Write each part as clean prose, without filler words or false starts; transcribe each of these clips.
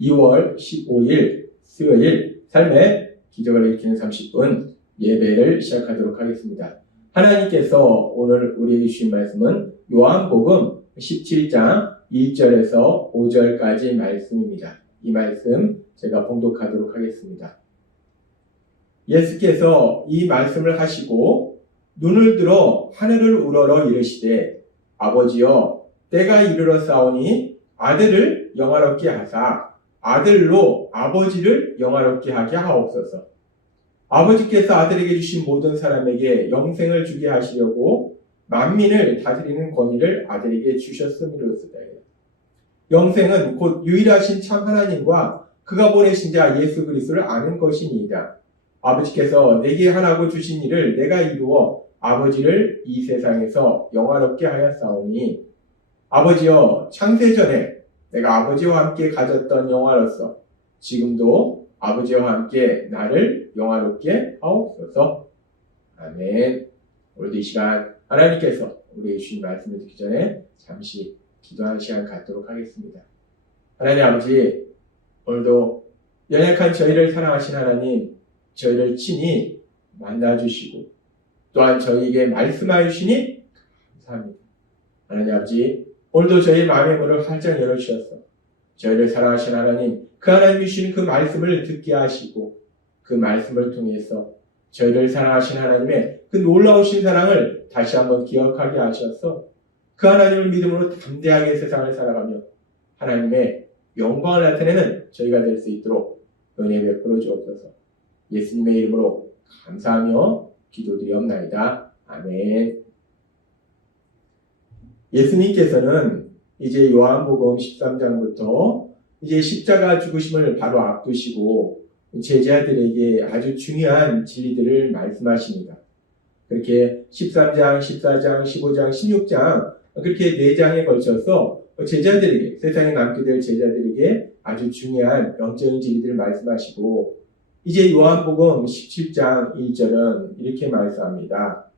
2월 15일 수요일 삶의 기적을 일으키는 30분 예배를 시작하도록 하겠습니다. 하나님께서 오늘 우리에게 주신 말씀은 요한복음 17장 1절에서 5절까지 말씀입니다. 이 말씀 제가 봉독하도록 하겠습니다. 예수께서 이 말씀을 하시고 눈을 들어 하늘을 우러러 이르시되 아버지여 때가 이르러 싸우니 아들을 영화롭게 하사 아들로 아버지를 영화롭게 하게 하옵소서. 아버지께서 아들에게 주신 모든 사람에게 영생을 주게 하시려고 만민을 다스리는 권위를 아들에게 주셨음이로소이다. 영생은 곧 유일하신 참 하나님과 그가 보내신 자 예수 그리스도를 아는 것이니이다. 아버지께서 내게 하라고 주신 일을 내가 이루어 아버지를 이 세상에서 영화롭게 하였사오니 아버지여 창세전에 내가 아버지와 함께 가졌던 영화로서 지금도 아버지와 함께 나를 영화롭게 하옵소서. 아멘. 오늘도 이 시간 하나님께서 우리에게 주신 말씀을 듣기 전에 잠시 기도하는 시간 갖도록 하겠습니다. 하나님 아버지, 오늘도 연약한 저희를 사랑하신 하나님, 저희를 친히 만나주시고 또한 저희에게 말씀하여 주시니 감사합니다. 하나님 아버지, 오늘도 저희 마음의 문을 활짝 열어주셔서 저희를 사랑하신 하나님, 그 하나님이 주신 그 말씀을 듣게 하시고 그 말씀을 통해서 저희를 사랑하신 하나님의 그 놀라우신 사랑을 다시 한번 기억하게 하셔서 그 하나님을 믿음으로 담대하게 세상을 살아가며 하나님의 영광을 나타내는 저희가 될 수 있도록 은혜 베풀어 주옵소서. 예수님의 이름으로 감사하며 기도드리옵나이다. 아멘. 예수님께서는 이제 요한복음 13장부터 이제 십자가 죽으심을 바로 앞두시고 제자들에게 아주 중요한 진리들을 말씀하십니다. 그렇게 13장, 14장, 15장, 16장 그렇게 4장에 걸쳐서 제자들에게, 세상에 남게 될 제자들에게 아주 중요한 영적인 진리들을 말씀하시고 이제 요한복음 17장 1절은 이렇게 말씀합니다.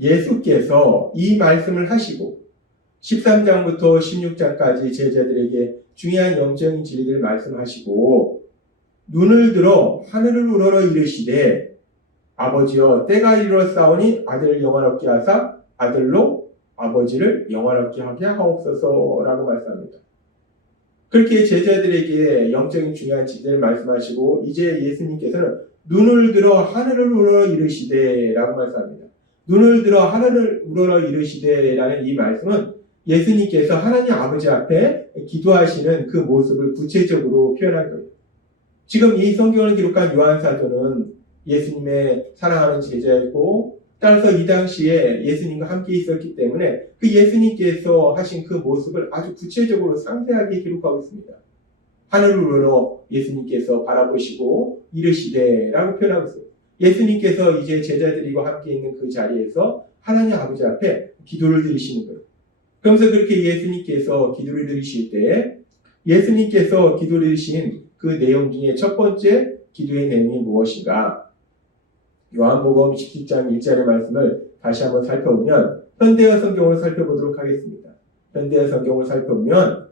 예수께서 이 말씀을 하시고 13장부터 16장까지 제자들에게 중요한 영적인 진리들을 말씀하시고 눈을 들어 하늘을 우러러 이르시되 아버지여 때가 이르러 싸우니 아들을 영화롭게 하사 아들로 아버지를 영화롭게 하게 하옵소서라고 말씀합니다. 그렇게 제자들에게 영적인 중요한 진리를 말씀하시고 이제 예수님께서는 눈을 들어 하늘을 우러러 이르시되라고 말씀합니다. 눈을 들어 하늘을 우러러 이르시되라는 이 말씀은 예수님께서 하나님 아버지 앞에 기도하시는 그 모습을 구체적으로 표현한 거예요. 지금 이 성경을 기록한 요한사도는 예수님의 사랑하는 제자였고 따라서 이 당시에 예수님과 함께 있었기 때문에 그 예수님께서 하신 그 모습을 아주 구체적으로 상세하게 기록하고 있습니다. 하늘을 우러러 예수님께서 바라보시고 이르시되라고 표현하고 있어요. 예수님께서 이제 제자들과 함께 있는 그 자리에서 하나님 아버지 앞에 기도를 드리시는 거예요. 그러면서 그렇게 예수님께서 기도를 드리실 때 예수님께서 기도를 드리신 그 내용 중에 첫 번째 기도의 내용이 무엇인가? 요한복음 17장 1절의 말씀을 다시 한번 살펴보면 현대어 성경을 살펴보도록 하겠습니다. 현대어 성경을 살펴보면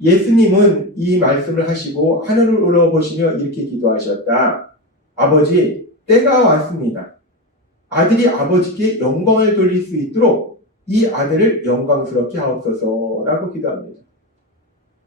예수님은 이 말씀을 하시고 하늘을 우러보시며 이렇게 기도하셨다. 아버지, 때가 왔습니다. 아들이 아버지께 영광을 돌릴 수 있도록 이 아들을 영광스럽게 하옵소서라고 기도합니다.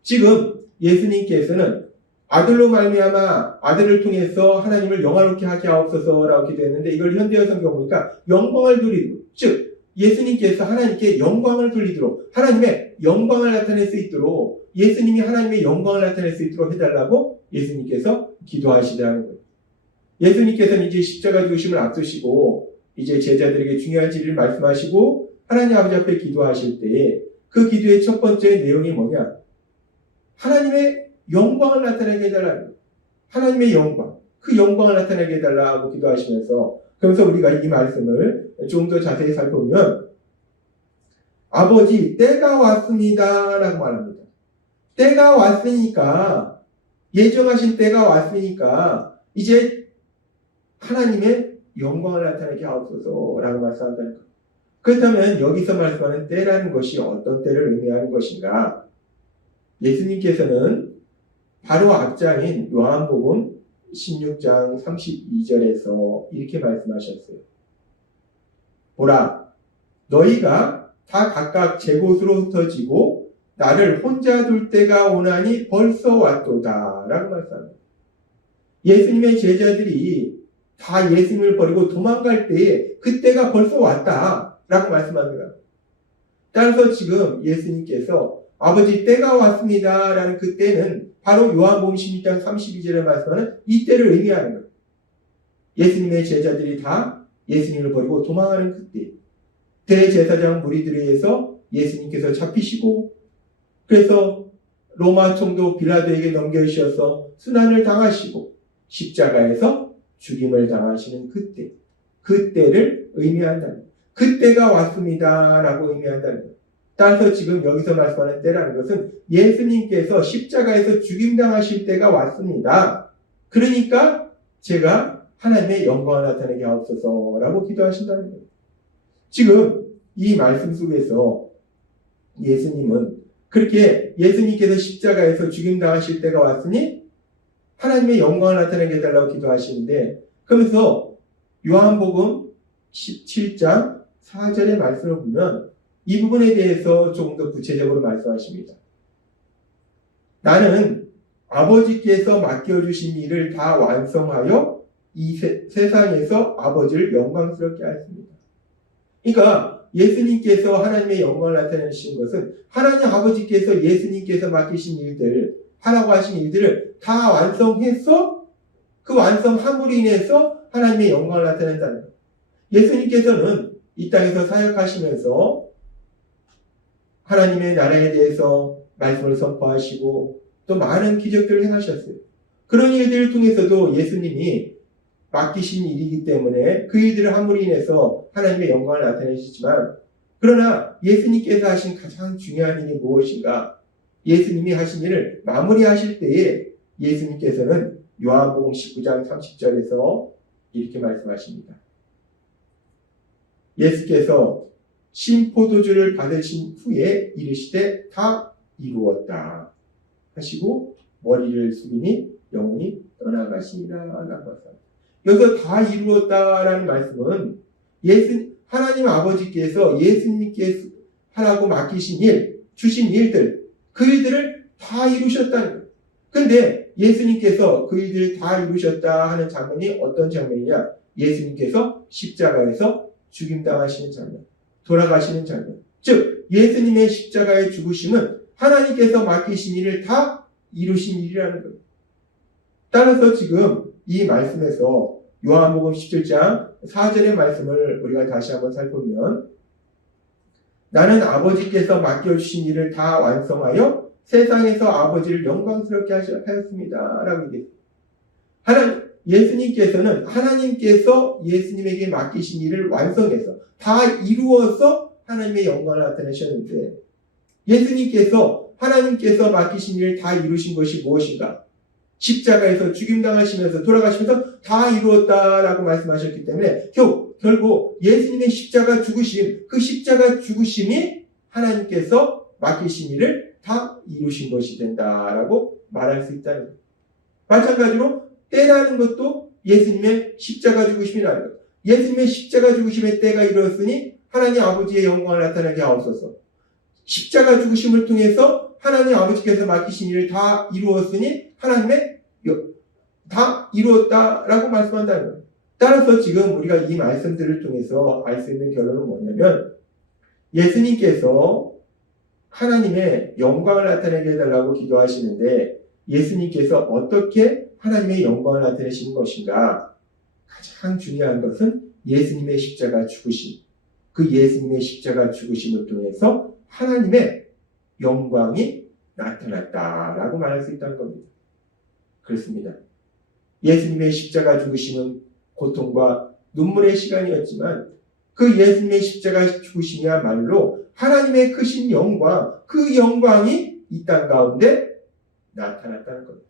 지금 예수님께서는 아들로 말미암아 아들을 통해서 하나님을 영화롭게 하게 하옵소서라고 기도했는데 이걸 현대어 성경 보니까 영광을 돌리도록, 즉 예수님께서 하나님께 영광을 돌리도록 하나님의 영광을 나타낼 수 있도록 예수님이 하나님의 영광을 나타낼 수 있도록 해달라고 예수님께서 기도하시다는 거예요. 예수님께서는 이제 십자가 죽으심을 앞두시고 이제 제자들에게 중요한 진리를 말씀하시고 하나님 아버지 앞에 기도하실 때에 그 기도의 첫 번째 내용이 뭐냐? 하나님의 영광을 나타내게 해달라는 거예요. 하나님의 영광, 그 영광을 나타내게 해달라고 기도하시면서 그러면서 우리가 이 말씀을 좀 더 자세히 살펴보면 아버지 때가 왔습니다 라고 말합니다. 때가 왔으니까 예정하신 때가 왔으니까 이제 하나님의 영광을 나타내게 하옵소서라고 말씀한다는 것. 그렇다면 여기서 말씀하는 때라는 것이 어떤 때를 의미하는 것인가? 예수님께서는 바로 앞장인 요한복음 16장 32절에서 이렇게 말씀하셨어요. 보라, 너희가 다 각각 제 곳으로 흩어지고 나를 혼자 둘 때가 오나니 벌써 왔도다 라고 말씀합니다. 예수님의 제자들이 다 예수님을 버리고 도망갈 때에 그때가 벌써 왔다 라고 말씀합니다. 따라서 지금 예수님께서 아버지 때가 왔습니다 라는 그 때는 바로 요한복음 16장 32절에 말씀하는 이 때를 의미하는 거예요. 예수님의 제자들이 다 예수님을 버리고 도망하는 그때, 대제사장 무리들에 의해서 예수님께서 잡히시고, 그래서 로마 총독 빌라도에게 넘겨주셔서 순환을 당하시고 십자가에서 죽임을 당하시는 그때, 그때를 의미한다는 거예요. 그때가 왔습니다 라고 의미한다는 거예요. 따라서 지금 여기서 말씀하는 때라는 것은 예수님께서 십자가에서 죽임당하실 때가 왔습니다. 그러니까 제가 하나님의 영광을 나타내게 하옵소서라고 기도하신다는 거예요. 지금 이 말씀 속에서 예수님은 그렇게 예수님께서 십자가에서 죽임당하실 때가 왔으니 하나님의 영광을 나타내게 해달라고 기도하시는데, 그러면서 요한복음 17장 4절의 말씀을 보면 이 부분에 대해서 조금 더 구체적으로 말씀하십니다. 나는 아버지께서 맡겨주신 일을 다 완성하여 이 세상에서 아버지를 영광스럽게 하였습니다. 그러니까 예수님께서 하나님의 영광을 나타내신 것은 하나님 아버지께서 예수님께서 맡기신 일들, 하라고 하신 일들을 다 완성해서 그 완성함으로 인해서 하나님의 영광을 나타낸다는 거예요. 예수님께서는 이 땅에서 사역하시면서 하나님의 나라에 대해서 말씀을 선포하시고 또 많은 기적들을 행하셨어요. 그런 일들을 통해서도 예수님이 맡기신 일이기 때문에 그 일들을 함으로 인해서 하나님의 영광을 나타내시지만, 그러나 예수님께서 하신 가장 중요한 일이 무엇인가? 예수님이 하신 일을 마무리하실 때에 예수님께서는 요한복음 19장 30절에서 이렇게 말씀하십니다. 예수께서 신포도주를 받으신 후에 이르시되 다 이루었다 하시고 머리를 숙이니 영혼이 떠나가시니라 라고 했습니다. 여기서 다 이루었다라는 말씀은 하나님 아버지께서 예수님께서 하라고 맡기신 일, 주신 일들, 그 일들을 다 이루셨다는 거예요. 그런데 예수님께서 그 일들을 다 이루셨다 하는 장면이 어떤 장면이냐? 예수님께서 십자가에서 죽임당하시는 장면, 돌아가시는 장면. 즉 예수님의 십자가의 죽으심은 하나님께서 맡기신 일을 다 이루신 일이라는 거예요. 따라서 지금 이 말씀에서 요한복음 17장 4절의 말씀을 우리가 다시 한번 살펴보면, 나는 아버지께서 맡겨주신 일을 다 완성하여 세상에서 아버지를 영광스럽게 하였습니다 라고 얘기했어요. 예수님께서는 하나님께서 예수님에게 맡기신 일을 완성해서 다 이루어서 하나님의 영광을 나타내셨는데, 예수님께서 하나님께서 맡기신 일을 다 이루신 것이 무엇인가? 십자가에서 죽임당하시면서 돌아가시면서 다 이루었다라고 말씀하셨기 때문에 결국 예수님의 십자가 죽으심, 그 십자가 죽으심이 하나님께서 맡기신 일을 다 이루신 것이 된다라고 말할 수 있다는 거예요. 마찬가지로 때라는 것도 예수님의 십자가 죽으심이라는 거예요. 예수님의 십자가 죽으심의 때가 이루었으니 하나님 아버지의 영광을 나타내게 하옵소서. 십자가 죽으심을 통해서 하나님 아버지께서 맡기신 일을 다 이루었으니 하나님의 다 이루었다라고 말씀한다는 거예요. 따라서 지금 우리가 이 말씀들을 통해서 알 수 있는 결론은 뭐냐면, 예수님께서 하나님의 영광을 나타내게 해달라고 기도하시는데 예수님께서 어떻게 하나님의 영광을 나타내시는 것인가? 가장 중요한 것은 예수님의 십자가 죽으심, 그 예수님의 십자가 죽으심을 통해서 하나님의 영광이 나타났다라고 말할 수 있다는 겁니다. 그렇습니다. 예수님의 십자가 죽으심은 고통과 눈물의 시간이었지만 그 예수님의 십자가 죽으심이야말로 하나님의 크신 영광, 그 영광이 이 땅 가운데 나타났다는 겁니다.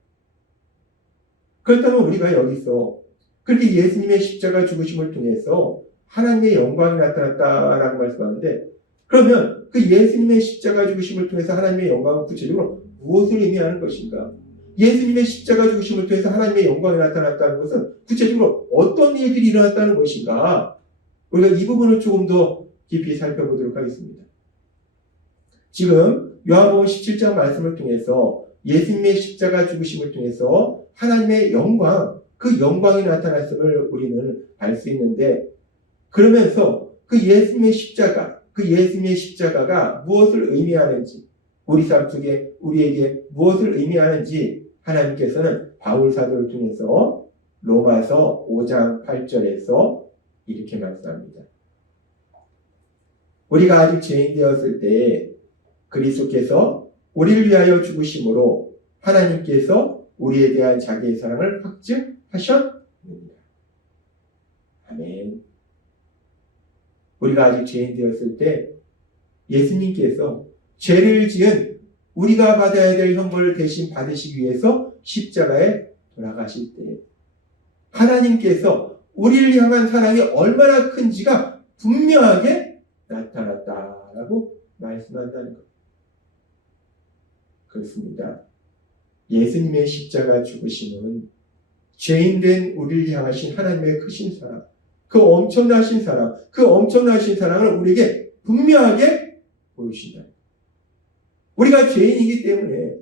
그렇다면 우리가 여기서 그렇게 예수님의 십자가 죽으심을 통해서 하나님의 영광이 나타났다라고 말씀하는데, 그러면 그 예수님의 십자가 죽으심을 통해서 하나님의 영광은 구체적으로 무엇을 의미하는 것인가? 예수님의 십자가 죽으심을 통해서 하나님의 영광이 나타났다는 것은 구체적으로 어떤 일들이 일어났다는 것인가? 우리가 이 부분을 조금 더 깊이 살펴보도록 하겠습니다. 지금 요한복음 17장 말씀을 통해서 예수님의 십자가 죽으심을 통해서 하나님의 영광, 그 영광이 나타났음을 우리는 알 수 있는데, 그러면서 그 예수님의 십자가가 무엇을 의미하는지, 우리 삶 속에 우리에게 무엇을 의미하는지 하나님께서는 바울 사도를 통해서 로마서 5장 8절에서 이렇게 말씀합니다. 우리가 아직 죄인 되었을 때 그리스도께서 우리를 위하여 죽으심으로 하나님께서 우리에 대한 자기의 사랑을 확증하셨느니라. 아멘. 우리가 아직 죄인 되었을 때 예수님께서 죄를 지은 우리가 받아야 될 형벌을 대신 받으시기 위해서 십자가에 돌아가실 때 하나님께서 우리를 향한 사랑이 얼마나 큰지가 분명하게 나타났다라고 말씀한다는 것. 그렇습니다. 예수님의 십자가 죽으심은 죄인된 우리를 향하신 하나님의 크신 사랑, 그 엄청나신 사랑을 우리에게 분명하게 보여주신다. 우리가 죄인이기 때문에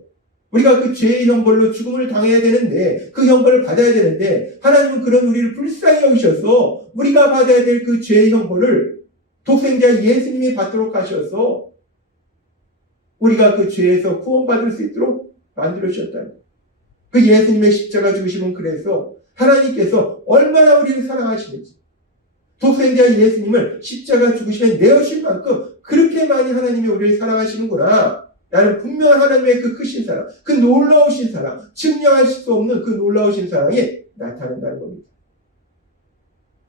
우리가 그 죄의 형벌로 죽음을 당해야 되는데, 그 형벌을 받아야 되는데, 하나님은 그런 우리를 불쌍히 여기셔서 우리가 받아야 될 그 죄의 형벌을 독생자 예수님이 받도록 하셔서 우리가 그 죄에서 구원받을 수 있도록 만들어 주셨다. 그 예수님의 십자가 죽으심은 그래서 하나님께서 얼마나 우리를 사랑하시는지, 독생자 예수님을 십자가 죽으심에 내어주실 만큼 그렇게 많이 하나님이 우리를 사랑하시는구나. 나는 분명한 하나님의 그 크신 사랑, 그 놀라우신 사랑, 증명할 수 없는 그 놀라우신 사랑이 나타난다는 겁니다.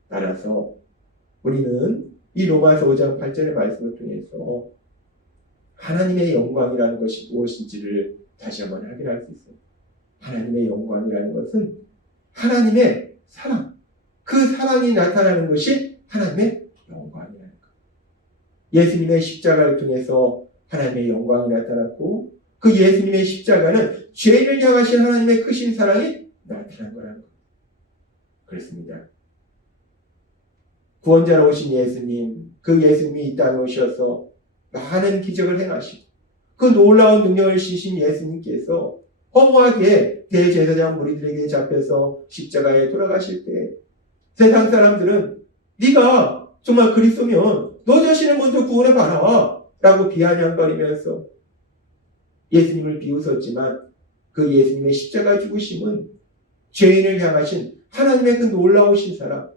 따라서 우리는 이 로마서 5장 8절의 말씀을 통해서 하나님의 영광이라는 것이 무엇인지를 다시 한번 확인할 수 있어요. 하나님의 영광이라는 것은 하나님의 사랑, 그 사랑이 나타나는 것이 하나님의 영광이라는 것. 예수님의 십자가를 통해서 하나님의 영광이 나타났고, 그 예수님의 십자가는 죄인을 향하신 하나님의 크신 사랑이 나타난 거라는 것. 그렇습니다. 구원자로 오신 예수님, 그 예수님이 이 땅에 오셔서 많은 기적을 행하시고 그 놀라운 능력을 지신 예수님께서 허무하게 대제사장 무리들에게 잡혀서 십자가에 돌아가실 때 세상 사람들은 네가 정말 그리스도면 너 자신을 먼저 구원해봐라 라고 비아냥거리면서 예수님을 비웃었지만, 그 예수님의 십자가 죽으심은 죄인을 향하신 하나님의 그 놀라우신 사랑,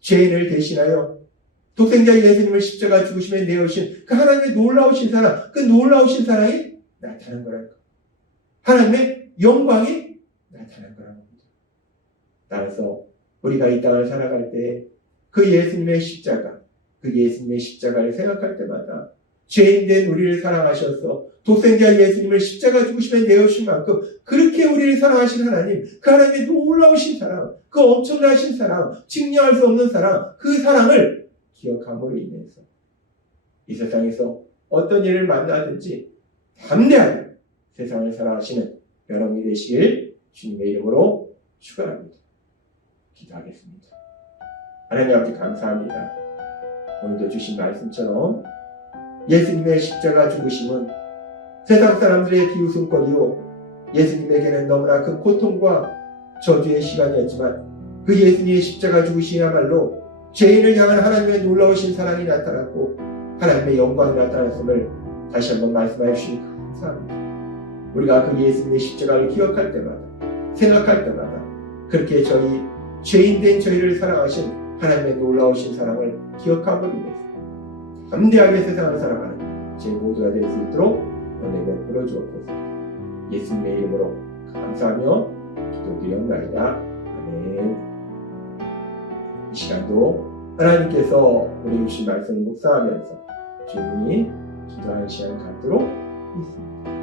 죄인을 대신하여 독생자 예수님을 십자가 죽으심에 내어주신 그 하나님의 놀라우신 사랑, 그 놀라우신 사랑이 나타난 거라는 겁니다. 하나님의 영광이 나타난 거라는 겁니다. 따라서 우리가 이 땅을 살아갈 때 그 예수님의 십자가를 생각할 때마다 죄인된 우리를 사랑하셔서 독생자 예수님을 십자가 죽으심에 내어주신 만큼 그렇게 우리를 사랑하신 하나님, 그 하나님의 놀라우신 사랑, 그 엄청나신 사랑, 증명할 수 없는 사랑, 그 사랑을 기억함으로 인해서 이 세상에서 어떤 일을 만나든지 담대하게 세상을 사랑하시는 여러분이 되시길 주님의 이름으로 축원합니다. 기도하겠습니다. 하나님 아버지 감사합니다. 오늘도 주신 말씀처럼 예수님의 십자가 죽으심은 세상 사람들의 비웃음거리요, 예수님에게는 너무나 큰 고통과 저주의 시간이었지만 그 예수님의 십자가 죽으심이야말로 죄인을 향한 하나님의 놀라우신 사랑이 나타났고 하나님의 영광이 나타났음을 다시 한번 말씀해 주시니 감사합니다. 우리가 그 예수님의 십자가를 기억할 때마다, 생각할 때마다 그렇게 죄인된 저희를 사랑하신 하나님의 놀라우신 사랑을 기억함으로 인해서 담대하게 세상을 살아가는 제 모두가 될 수 있도록 은혜 베풀어 주옵소서. 예수님의 이름으로 감사하며 기도드리옵나이다. 아멘. 이 시간도 하나님께서 우리 주신 말씀을 묵상하면서 조용히 기도하는 시간 갖도록 있습니다.